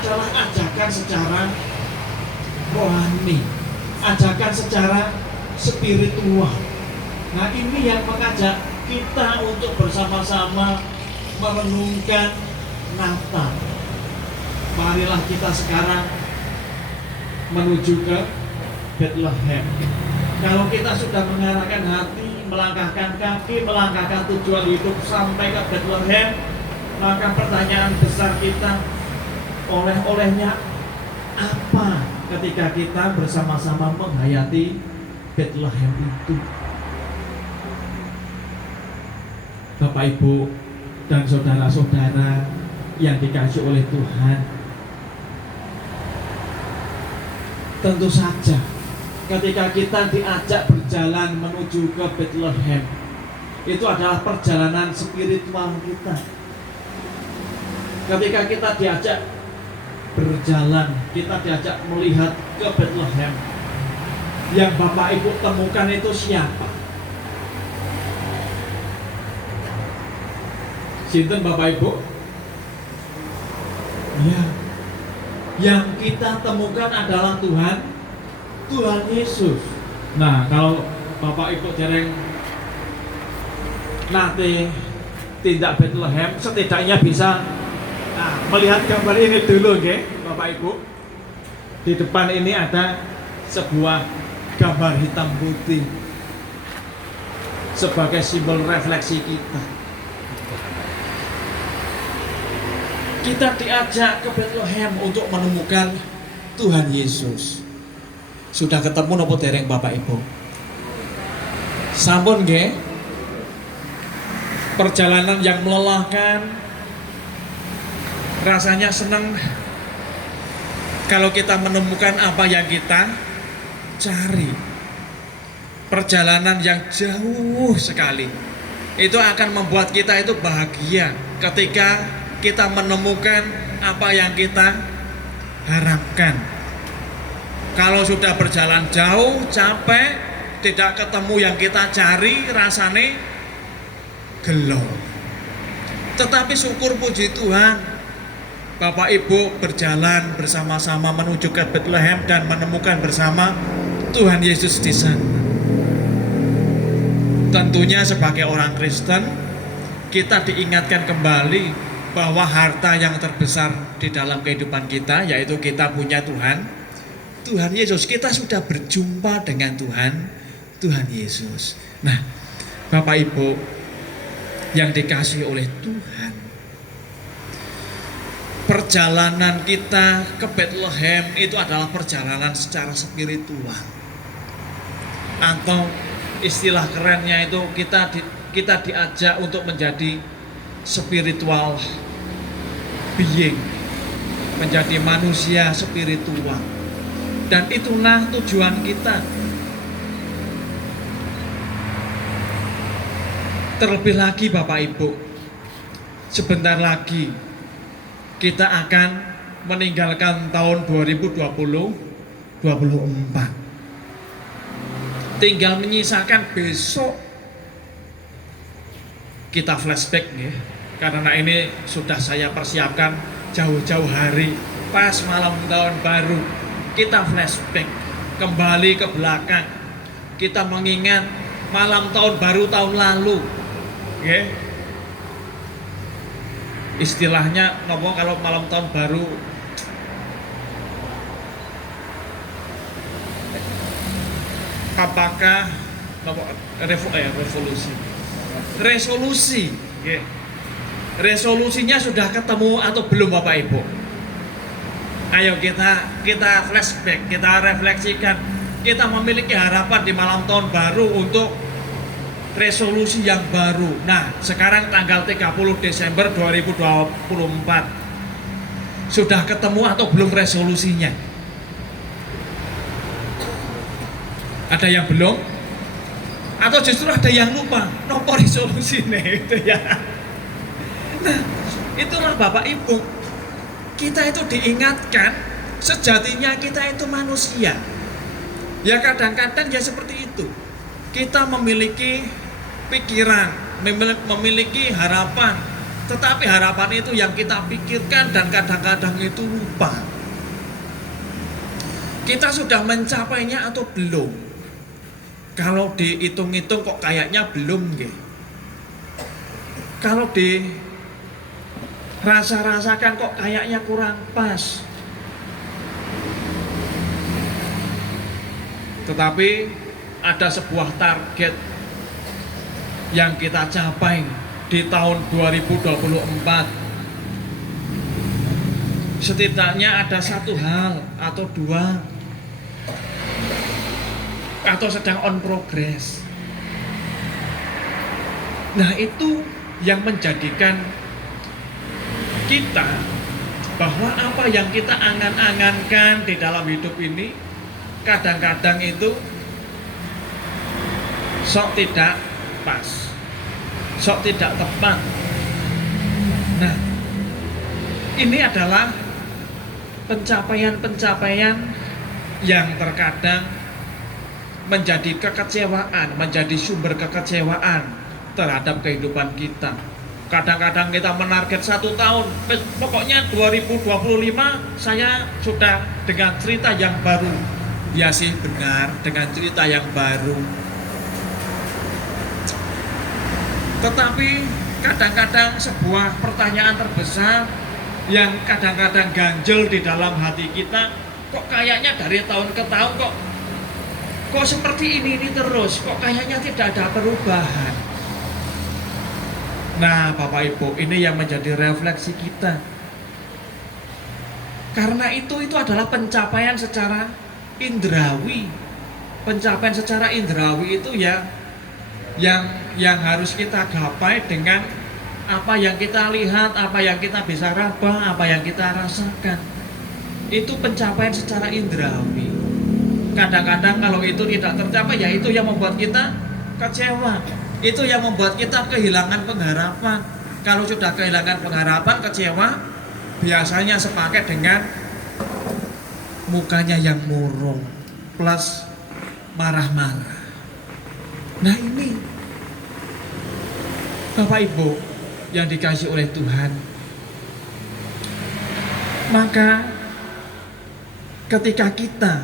adalah ajakan secara rohani, ajakan secara spiritual. Nah, ini yang mengajak kita untuk bersama-sama merenungkan Natal. Marilah kita sekarang menuju ke Bethlehem. Kalau kita sudah mengarahkan hati, melangkahkan kaki, melangkahkan tujuan hidup sampai ke Bethlehem, maka pertanyaan besar kita, oleh-olehnya apa ketika kita bersama-sama menghayati Bethlehem itu? Bapak, Ibu, dan saudara-saudara yang dikasihi oleh Tuhan, tentu saja ketika kita diajak berjalan menuju ke Bethlehem, itu adalah perjalanan spiritual kita. Ketika kita diajak berjalan, kita diajak melihat ke Bethlehem, yang Bapak Ibu temukan itu siapa? Sinten Bapak Ibu? Ya, yang kita temukan adalah Tuhan Yesus. Nah, kalau Bapak Ibu dereng nate tindak Bethlehem, setidaknya bisa melihat gambar ini dulu, nggih, Bapak Ibu. Di depan ini ada sebuah gambar hitam putih sebagai simbol refleksi kita. Kita diajak ke Bethlehem untuk menemukan Tuhan Yesus. Sudah ketemu nopo dereng Bapak Ibu? Sampun nggih? Perjalanan yang melelahkan, rasanya senang kalau kita menemukan apa yang kita cari. Perjalanan yang jauh sekali, itu akan membuat kita itu bahagia ketika kita menemukan apa yang kita harapkan. Kalau sudah berjalan jauh, capek, tidak ketemu yang kita cari, rasanya gelo. Tetapi syukur puji Tuhan, Bapak Ibu berjalan bersama-sama menuju ke Bethlehem dan menemukan bersama Tuhan Yesus di sana. Tentunya sebagai orang Kristen, kita diingatkan kembali bahwa harta yang terbesar di dalam kehidupan kita, yaitu kita punya Tuhan Yesus. Kita sudah berjumpa dengan Tuhan Yesus. Nah, Bapak Ibu yang dikasihi oleh Tuhan, perjalanan kita ke Bethlehem itu adalah perjalanan secara spiritual, atau istilah kerennya itu kita diajak untuk menjadi spiritual being, menjadi manusia spiritual. Dan itulah tujuan kita. Terlebih lagi Bapak Ibu, sebentar lagi kita akan meninggalkan tahun 2024. Tinggal menyisakan besok kita flashback nih, karena ini sudah saya persiapkan jauh-jauh hari. Pas malam tahun baru kita flashback kembali ke belakang, kita mengingat malam tahun baru tahun lalu, okay? Istilahnya ngomong kalau malam tahun baru apakah resolusi, okay. Resolusinya sudah ketemu atau belum Bapak Ibu? Ayo kita flashback, kita refleksikan. Kita memiliki harapan di malam tahun baru untuk resolusi yang baru. Nah, sekarang tanggal 30 Desember 2024. Sudah ketemu atau belum resolusinya? Ada yang belum? Atau justru ada yang lupa? Nopo resolusinya itu ya. Nah, itulah Bapak Ibu, kita itu diingatkan sejatinya kita itu manusia. Ya kadang-kadang ya seperti itu. Kita memiliki pikiran, memiliki harapan, Tetapi harapan itu yang kita pikirkan dan kadang-kadang itu lupa. Kita sudah mencapainya atau belum? Kalau dihitung-hitung kok kayaknya belum, nggih. Kalau dirasa-rasakan kok kayaknya kurang pas. Tetapi ada sebuah target yang kita capai di tahun 2024. Setidaknya ada satu hal atau dua, atau sedang on progress. Nah, itu yang menjadikan kita bahwa apa yang kita angan-angankan di dalam hidup ini kadang-kadang itu sok tidak pas, sok tidak tepat. Nah, ini adalah pencapaian-pencapaian yang terkadang menjadi kekecewaan, menjadi sumber kekecewaan terhadap kehidupan kita. Kadang-kadang kita menarget 1 tahun, pokoknya 2025 saya sudah dengan cerita yang baru. Ya sih, benar, dengan cerita yang baru. Tetapi kadang-kadang sebuah pertanyaan terbesar yang kadang-kadang ganjel di dalam hati kita, kok kayaknya dari tahun ke tahun kok seperti ini terus, kok kayaknya tidak ada perubahan. Nah, Bapak Ibu, ini yang menjadi refleksi kita. Karena itu adalah pencapaian secara indrawi. Pencapaian secara indrawi itu ya yang harus kita gapai dengan apa yang kita lihat, apa yang kita bisa raba, apa yang kita rasakan. Itu pencapaian secara indrawi. Kadang-kadang kalau itu tidak tercapai, ya itu yang membuat kita kecewa. Itu yang membuat kita kehilangan pengharapan. Kalau sudah kehilangan pengharapan, kecewa, biasanya sepaket dengan mukanya yang murung plus marah-marah. Nah, ini Bapak Ibu yang dikasihi oleh Tuhan, maka ketika kita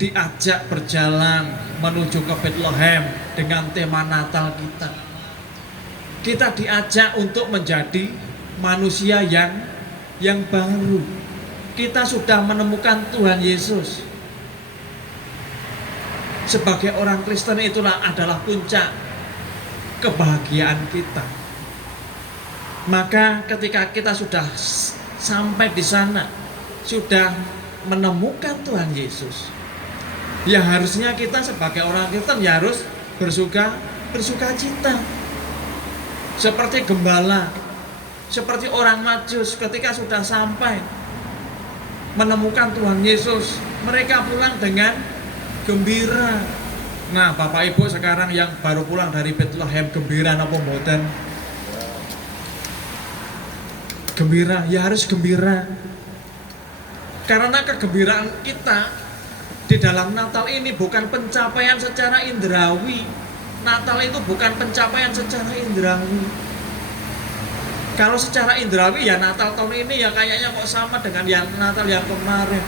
diajak berjalan menuju ke Bethlehem dengan tema Natal kita diajak untuk menjadi manusia yang baru. Kita sudah menemukan Tuhan Yesus. Sebagai orang Kristen, itulah adalah puncak kebahagiaan kita. Maka ketika kita sudah sampai di sana, sudah menemukan Tuhan Yesus, ya harusnya kita sebagai orang Kristen ya harus bersuka cita. Seperti gembala, seperti orang Majus ketika sudah sampai menemukan Tuhan Yesus, mereka pulang dengan gembira. Nah, Bapak Ibu sekarang yang baru pulang dari Bethlehem, gembira napa mboten? Gembira, ya harus gembira. Karena kegembiraan kita di dalam Natal ini bukan pencapaian secara indrawi. Natal itu bukan pencapaian secara indrawi. Kalau secara indrawi ya Natal tahun ini ya kayaknya kok sama dengan yang Natal yang kemarin.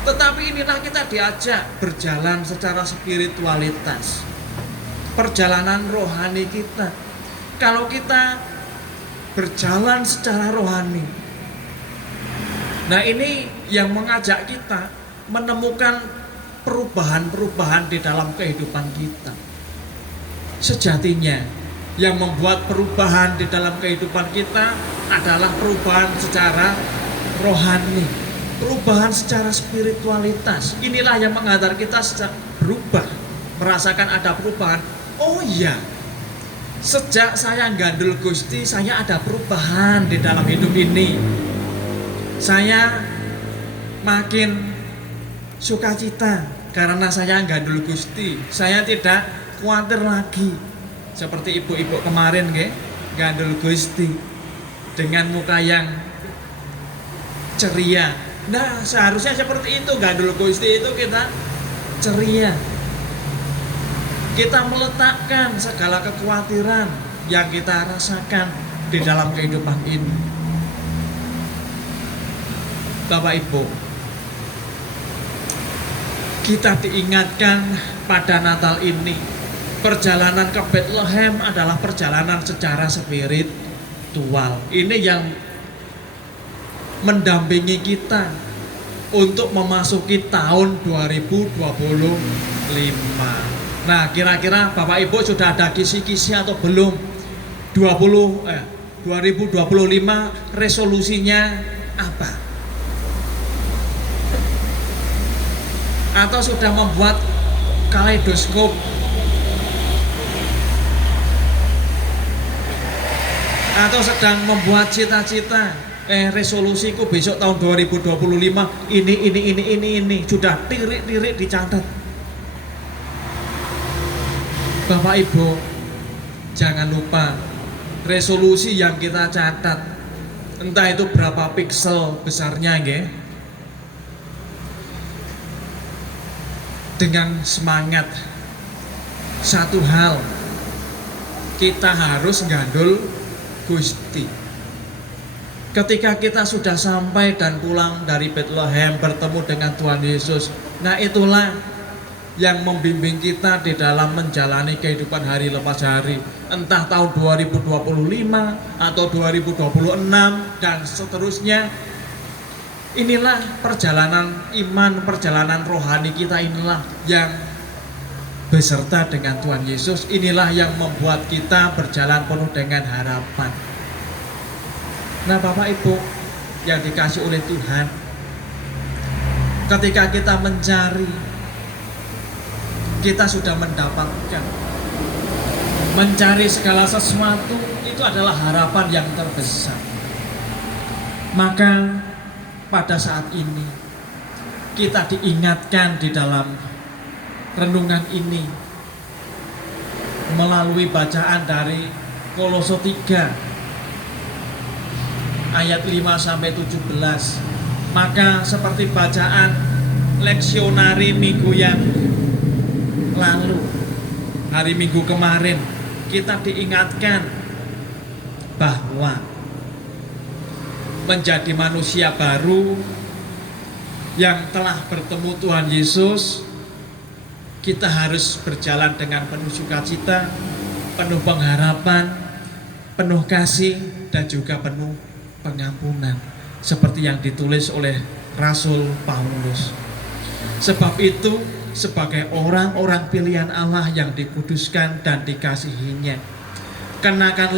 Tetapi inilah kita diajak berjalan secara spiritualitas, perjalanan rohani kita. Kalau kita berjalan secara rohani, nah ini yang mengajak kita menemukan perubahan-perubahan di dalam kehidupan kita. Sejatinya yang membuat perubahan di dalam kehidupan kita adalah perubahan secara rohani, perubahan secara spiritualitas. Inilah yang mengantar kita berubah, merasakan ada perubahan. Oh iya, sejak saya gandul Gusti, saya ada perubahan di dalam hidup ini. Saya makin sukacita karena saya gandul Gusti. Saya tidak khawatir lagi seperti ibu-ibu kemarin gandul Gusti dengan muka yang ceria. Nah, seharusnya seperti itu, gandul Gusti itu kita ceria. Kita meletakkan segala kekhawatiran yang kita rasakan di dalam kehidupan ini. Bapak Ibu, kita diingatkan pada Natal ini, perjalanan ke Bethlehem adalah perjalanan secara spiritual. Ini yang mendampingi kita untuk memasuki tahun 2025. Nah, kira-kira Bapak Ibu sudah ada kisi-kisi atau belum? 2025 resolusinya apa? Atau sudah membuat kaleidoskop? Atau sedang membuat cita-cita? Resolusiku besok tahun 2025 ini sudah tirik-tirik dicatat. Bapak Ibu, jangan lupa resolusi yang kita catat, entah itu berapa piksel besarnya, nggih, dengan semangat satu hal, kita harus gandul Gusti. Ketika kita sudah sampai dan pulang dari Bethlehem bertemu dengan Tuhan Yesus, nah itulah yang membimbing kita di dalam menjalani kehidupan hari lepas hari, entah tahun 2025 atau 2026 dan seterusnya. Inilah perjalanan iman, perjalanan rohani kita, inilah yang beserta dengan Tuhan Yesus, inilah yang membuat kita berjalan penuh dengan harapan. Nah, Bapak Ibu yang dikasih oleh Tuhan, ketika kita mencari, kita sudah mendapatkan. Mencari segala sesuatu itu adalah harapan yang terbesar. Maka pada saat ini kita diingatkan di dalam renungan ini melalui bacaan dari Kolose 3 ayat 5-17. Maka seperti bacaan leksionari minggu yang lalu, hari Minggu kemarin, kita diingatkan bahwa menjadi manusia baru yang telah bertemu Tuhan Yesus, kita harus berjalan dengan penuh sukacita, penuh pengharapan, penuh kasih, dan juga penuh pengampunan, seperti yang ditulis oleh Rasul Paulus. Sebab itu, sebagai orang-orang pilihan Allah yang dikuduskan dan dikasihinya, kenakanlah